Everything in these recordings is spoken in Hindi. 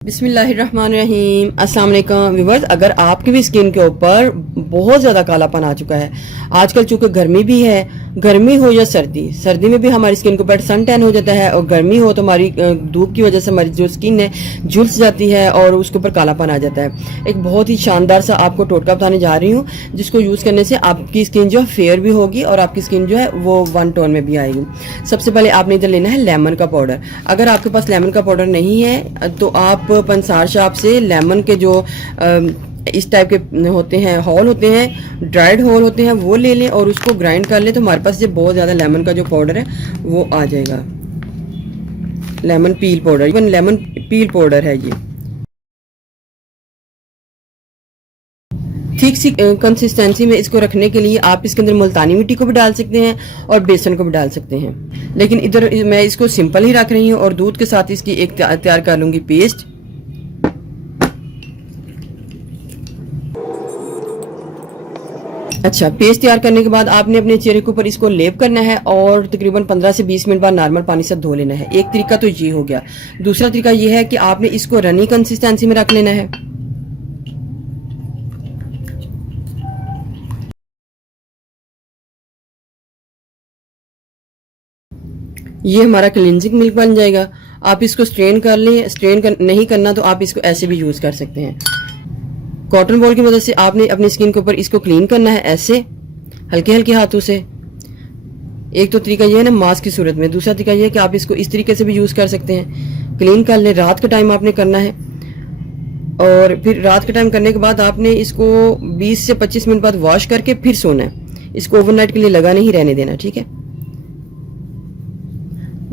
बिस्मिल्लाहिर्रहमानिर्रहीम। अस्सलाम वालेकुम व्यूअर्स। अगर आपकी भी स्किन के ऊपर बहुत ज़्यादा कालापन आ चुका है, आजकल चूँकि गर्मी भी है, गर्मी हो या सर्दी में भी हमारी स्किन के ऊपर सन टैन हो जाता है, और गर्मी हो तो हमारी धूप की वजह से हमारी जो स्किन है झुलस जाती है और उसके ऊपर कालापन आ जाता है। एक बहुत ही शानदार सा आपको टोटका बताने जा रही हूँ, जिसको यूज़ करने से आपकी स्किन जो है फेयर भी होगी और आपकी स्किन जो है वो वन टोन में भी आएगी। सबसे पहले आपने इधर लेना है लेमन का पाउडर। अगर आपके पास लेमन का पाउडर नहीं है तो आप पंसार शॉप से लेमन के जो इस टाइप के होते हैं, हॉल होते हैं, ड्राइड हॉल होते हैं, वो ले लें और उसको ग्राइंड कर लें तो हमारे पास ये बहुत ज़्यादा लेमन का जो पाउडर है वो आ जाएगा। लेमन पील पाउडर, इवन लेमन पील पाउडर है ये। ठीक सी कंसिस्टेंसी में इसको रखने के लिए आप इसके अंदर मुल्तानी मिट्टी को भी डाल सकते हैं और बेसन को भी डाल सकते हैं, लेकिन इधर मैं इसको सिंपल ही रख रही हूँ और दूध के साथ इसकी एक तैयार कर लूँगी पेस्ट। अच्छा, पेस्ट तैयार करने के बाद आपने अपने चेहरे के ऊपर इसको लेप करना है और तकरीबन 15 से 20 मिनट बाद नॉर्मल पानी से धो लेना है। एक तरीका तो ये हो गया। दूसरा तरीका ये है कि आपने इसको रनी कंसिस्टेंसी में रख लेना है। ये हमारा क्लिनजिंग मिल्क बन जाएगा। आप इसको स्ट्रेन कर लें, नहीं करना तो आप इसको ऐसे भी यूज़ कर सकते हैं। कॉटन बॉल की मदद से आपने अपनी स्किन के ऊपर इसको क्लीन करना है, ऐसे हल्के हल्के हाथों से। एक तो तरीका ये है ना मास्क की सूरत में, दूसरा तरीका ये है कि आप इसको इस तरीके से भी यूज़ कर सकते हैं। क्लीन कर लें, रात के टाइम आपने करना है, और फिर रात के टाइम करने के बाद आपने इसको 20 से 25 मिनट बाद वॉश करके फिर सोना है। इसको ओवरनाइट के लिए लगा नहीं रहने देना, ठीक है।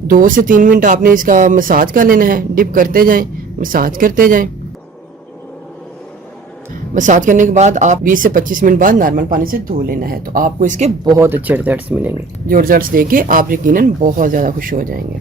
2 से 3 मिनट आपने इसका मसाज कर लेना है, डिप करते जाएं, मसाज करते जाएं। मसाज करने के बाद आप 20 से 25 मिनट बाद नॉर्मल पानी से धो लेना है, तो आपको इसके बहुत अच्छे रिजल्ट्स मिलेंगे, जो रिजल्ट्स देके आप यकीनन बहुत ज़्यादा खुश हो जाएंगे।